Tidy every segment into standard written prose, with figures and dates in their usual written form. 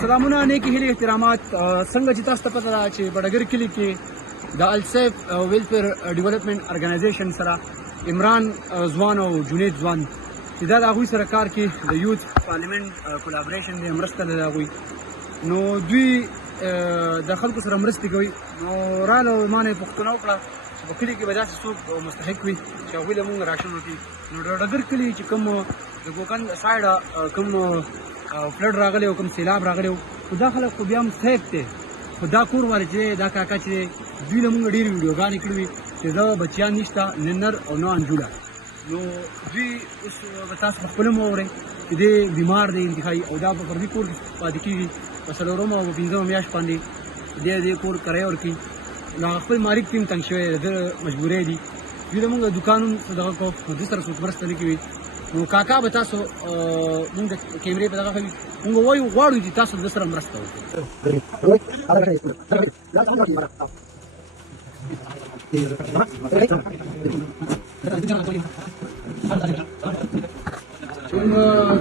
سلامونه نیکی هیلې احترامات څنګه چې تاسو ته پته ده چې بډګر کلي کې د السیف ویلفیر ډیولپمنټ ارګنایزیشن سره عمران ځوان او جنید ځوان چې دا د هغوی سره کار کې د یوث پارلیمنټ کولابریشن دی مرسته ده د هغوی نو دوی د خلکو سره مرستې کوي نو راله ما نه یې پوښتنه وکړه چې په کلي کې به داسې څوک مستحق وي چې هغوی له مونږ راشن وکړي نو د ډګر کلي چې کوم د ګوکن سایډه کوم فلډ راغلی او کوم سیلاب راغلی خو دا خلک خو بیا هم سیف دی خو دا کور والا چې دی دا کاکا چې دی دوی له مونږ ډېرې ویډیوګانې کړې وي چې زه بچیان نشته نه نر او نه انجوله نو دوی اوس به تاسو په خپله هم واورئ چې دی بیمار دی انتهایي او دا په فردي کور کې پاتې کېږي په څلورمه او په پنځمه میاشت باندې دی دې کور کرایه ورکوي نو هغه خپل مالک ته هم تنګ شوی دی د ده مجبورۍ دي دوی د مونږ دوکان هم دغه کو نو دوی سره څوک مرسته نه کوي نو کاکا به تاسو مونږ د کیمرې په دغه کوي مونږ وایو غواړو چې تاسو د سره مرسته وکړئ مونږ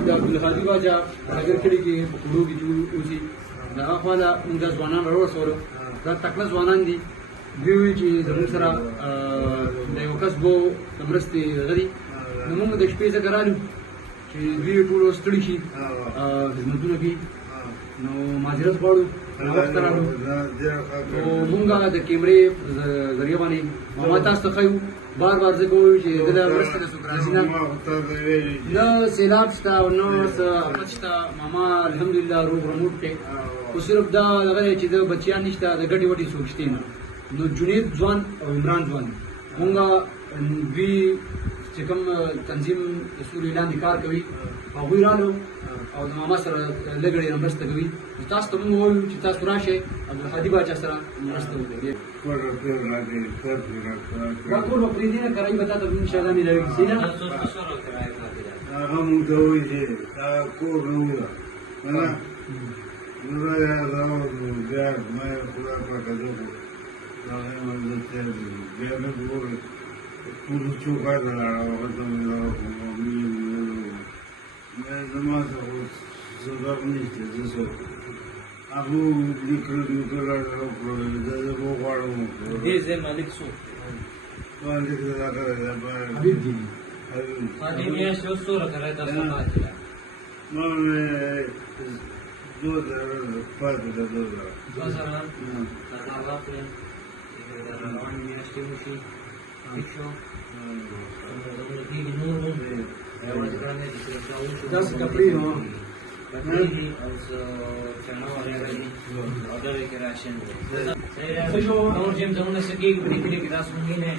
د عبدالهادي باچا ډګر کلي کې په کورو کې چې اوسي د هغه خوا نه مونږ دا ځوانان راورسولو دا تکړه ځوانان دي دوی وایي چې زموږ سره د یو کس بو د مرستې هغه دي نو مونږ د شپې ځکه رالو چې دوی ټول ستړي شي خدمتونه کوي نو معذرت غواړو ناوخته رالو نو مونږ د کیمرې ذریعه باندې ما تاسو ته ښیو بار بار ځکه وایو چې دله مرستې نه څوک راځي نه سیلاب شته او نه څه افت شته ماما الحمدلله روغ رموټ دی خو صرف دا دغه دی چې د بچیان نشته د ګټې وټې څوک شته نه نو جنید ځوان او عمران ځوان مونږ دوی چې کوم تنظیم اصول لاندې کار کوي هغوی رالو او د ماما سره لږ ډېره مرسته کوي تاسو ته مونږ ووایو چې تاسو راشئ عبدالهادي باچا سره مرسته وکړئ دا ټول به پرېږدي نه کرایي به تا ته انشاءالله میلاوېږي صحیح ده هغه مونږ ته وایي چې دا کور نه وو نه نو بیا ما خدای پاکه زه خو هغه بیا مې وګورئ پولیس چوکۍ ته لاړم هغه ته مې زما څخه اوس څه غږ نشته زه څه هغو لیکل وکړل زه وغواړم دې ځای مالک څوک مالک د هغه حبیب دي دې میاشتې اوس څومره کرایه تاسو پاتې ده ما مې 2000 پاتې ده 2000 تر راغله روانې میاشتې وشي ٹھیک شو داسې کپړې نو اور جیم ځایونه څه کېږي په دې کلي کې تاسو مونږ نه